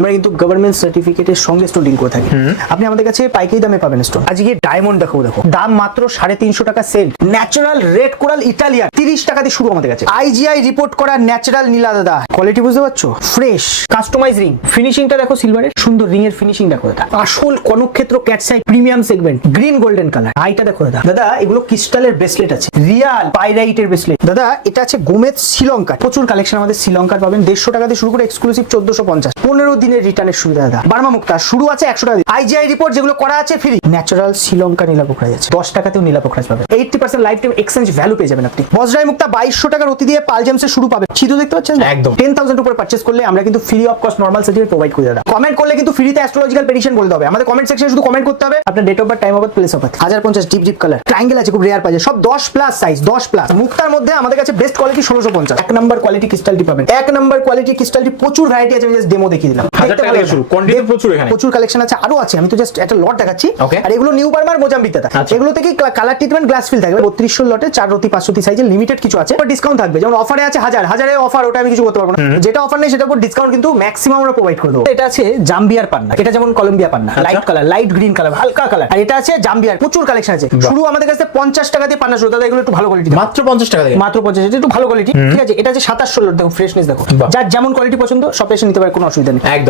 আমরা কিন্তু গভর্নমেন্ট সার্টিফিকেটের সঙ্গে স্টোন ডিল করে থাকি। আপনি আমাদের কাছে পাইকারি দামে পাবেন স্টোন। আজকে ডায়মন্ড দেখো, দাম মাত্র 350 টাকা sale. Natural red coral Italian 30 টাকা দিয়ে শুরু আমাদের কাছে। আইজিআই রিপোর্ট করা ন্যাচারাল নীলা দাদা, কোয়ালিটি বুঝতে পারছো? ফ্রেশ কাস্টমাইজ রিং, ফিনিশিংটা দেখো সিলভারের, সুন্দর রিং এর ফিনিশিং দেখো দাদা। আসল কনকক্ষেত্র cat's eye premium segment, green golden colour. আইটা দেখো দাদা। দাদা এগুলো ক্রিস্টালের ব্রেসলেট আছে, রিয়াল পাইরাইটের ব্রেসলেট। দাদা এটা আছে গোমেদ শ্রীলঙ্কা, প্রচুর কালেকশন আমাদের শ্রীলঙ্কার পাবেন। 150 টাকা দিয়ে শুরু করে এক্সক্লুসিভ 1450, 15 দিনের রিটার্নের সুবিধা দাদা। বার্মা মুক্তা শুরু আছে 100 টাকা দিয়ে। আইজিআই রিপোর্ট যেগুলো করা আছে ফ্রি। ন্যাচারাল শ্রীলঙ্কা নীলা পোখরাজ আছে, 10 টাকাতেও নীলা পোখরাজ পাবেন। 80% লাইফ টাইম এক্সচেঞ্জ ভ্যালু পেয়ে যাবেন আপনি। বজরাই মুক্তা 2200 টাকার অতি দিয়ে পাল জেমসের শুরু পাবেন। ছিদু দেখতে পাচ্ছেন একদম 10,000 উপরে পারচেজ করলে আমরা কিন্তু free of cost normal certificate provide করে দাদা। কমেন্ট করলে কিন্তু ফ্রিতে অ্যাস্ট্রোলজিক্যাল প্রেডিকশন বলে দেবে। আমাদের কমেন্ট সেকশনে শুধু কমেন্ট করতে হবে আপনার date of birth, time of birth, place of birth. 1050 deep deep colour triangle আছে, খুব রেয়ার পাওয়া যায়, সব 10 প্লাস সাইজ, 10 প্লাস। মুক্তার মধ্যে আমাদের কাছে বেস্ট কোয়ালিটি 1650, এক নাম্বার কোয়ালিটি ক্রিস্টালটি পাবেন। এক নাম্বার কোয়ালিটি ক্রিস্টালটি প্রচুর ভ্যারাইটি আছে, আমি জাস্ট ডেমো দেখিয়ে দিলাম। কোয়ান্টিটি প্রচুর, এখানে প্রচুর কালেকশন আছে, আরো আছে, আমি তো জাস্ট একটা লট দেখাচ্ছি। আর এগুলো নিউ বার্মার মোজাম্বিক দাদা। এগুলো থেকে কালার ট্রিটমেন্ট গ্লাস ফিল থাকবে। 3200 লটে 4 রতি 5 রতি সাইজের লিমিটেড কিছু আছে, ডিসকাউন্ট থাকবে। যেমন অফারে আছে 1000 অফার, ওটা আমি কিছু করতে পারবো না। যেটা অফার নেই সেটার উপর ডিসকাউন্ট কিন্তু ম্যাক্সিমাম আমরা প্রোভাইড করে দেবো। এটা আছে জাম্বিয়ার পান্না, এটা যেমন কলম্বিয়া পান্না, light colour, light green colour, হালকা কালার। আর এটা আছে জাম্বিয়ার, প্রচুর কালেকশন আছে। শুরু আমাদের কাছে 50 টাকা দিয়ে পান্না শুরু। দাদা এগুলো একটু ভালো কোয়ালিটি, মাত্র 50 টাকা থেকে, মাত্র 50, এটা একটু ভালো কোয়ালিটি। ঠিক আছে, এটা আছে 2700 লট, দেখো ফ্রেশনেস দেখো। যার যেমন কোয়ালিটি পছন্দ সব এসে নিতে পারে, কোনো অসুবিধা নেই একদম।